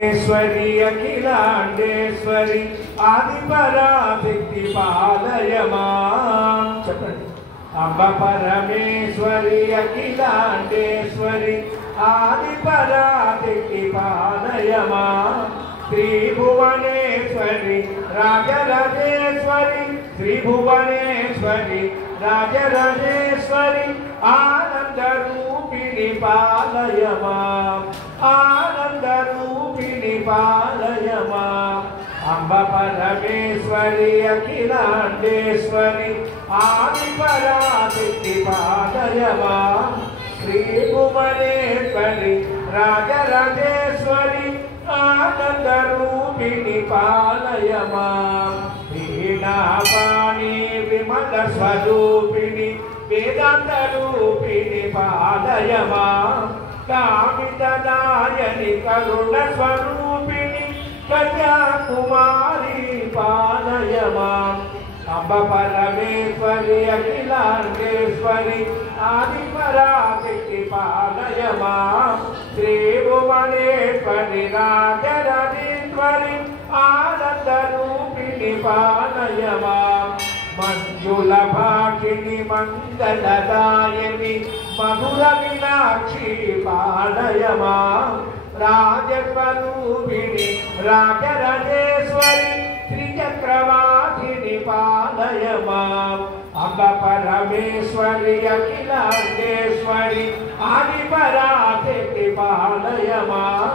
ईश्वरी अखिलांडेश्वरी आदिपराशक्ति पालय मां చెప్పండి अंब परमेश्वरी अखिलांडेश्वरी आदिपराशक्ति पालय मां त्रिभुवनेश्वरी राजराजेश्वरी त्रिभुवनेश्वरी राजराजेश्वरी आनंद रूपिणी पालय मां आनंद रूपिणी पालय मां अंब परमेश्वरी अखिलांडेश्वरी आदिपराशक्ति पालय मां श्रीभुवनेश्वरी राजराजेश्वरी आनंद रूपिणी पालय मां वीणापाणि विमल स्वरूपिणी वेदांत रूपिणी पालय मां कामितदायनि करुण स्वरूपिणी कन्याकुमारी पालय मां अंब परमेश्वरी अखिलांडेश्वरी आदिपराशक्ति पालय मां त्रिभुवनेश्वरी राजराजेश्वरी आनंद रूपिणी पालय मां मंजुलभाषिणी मंगलदायिनी मधुर मीनाक्षी पालय मां राजस्वरूपिणी राजराजेश्वरी त्रिचक्रवासिनी पालय मां अंब परमेश्वरी अखिलांडेश्वरी आदिपराशक्ति पालय मां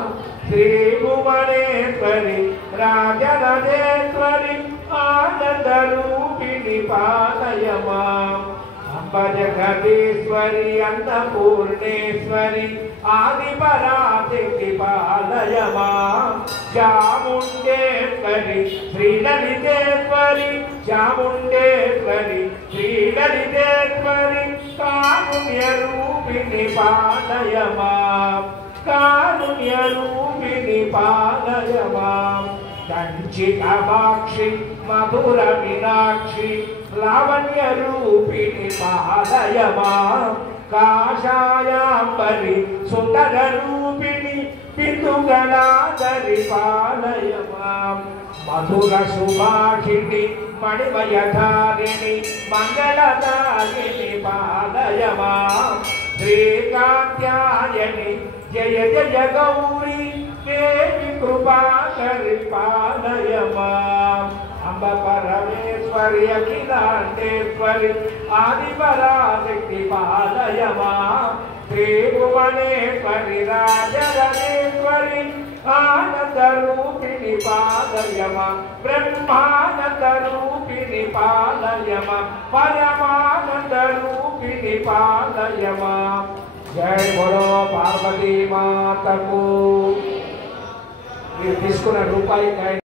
श्रीभुवनेश्वरी राजराजेश्वरी आनंद रूपिणी पालय मां अंब जगदीश्वरी अन्नपूर्णेश्वरी आदिपराशक्ति पालय मां चामुंडेश्वरी श्रीललितेश्वरी चामुंडेश्वरी श्रीललितेश्वरी कारुण्य रूपिणी पालय मां कारुण्य रूपिणी पालय मां कंचिकाक्षी मधुर मीनाक्षी लावण्य रूपिणी पालय मां काषायाम्बरी सुंदर रूपिणी बिंदुगलाधरी पालय मां मधुर सुभाषिणी मणिमयधारिणी मंगलदायिनी पालय मां श्रीकात्यायनी जय जय गौरी देवी कृपाकरी पालय मां अंब परमेश्वरी अखिलांडेश्वरी आदिपराशक्ति पालय मां त्रिभुवनेश्वरी राजराजेश्वरी आनंद रूपिणी पालय मां ब्रह्मानंद रूपिणी पालय मां परमानंद रूपिणी पालय मां जय बोलो पार्वती माता को। ये తీసుకున్న రూపాయి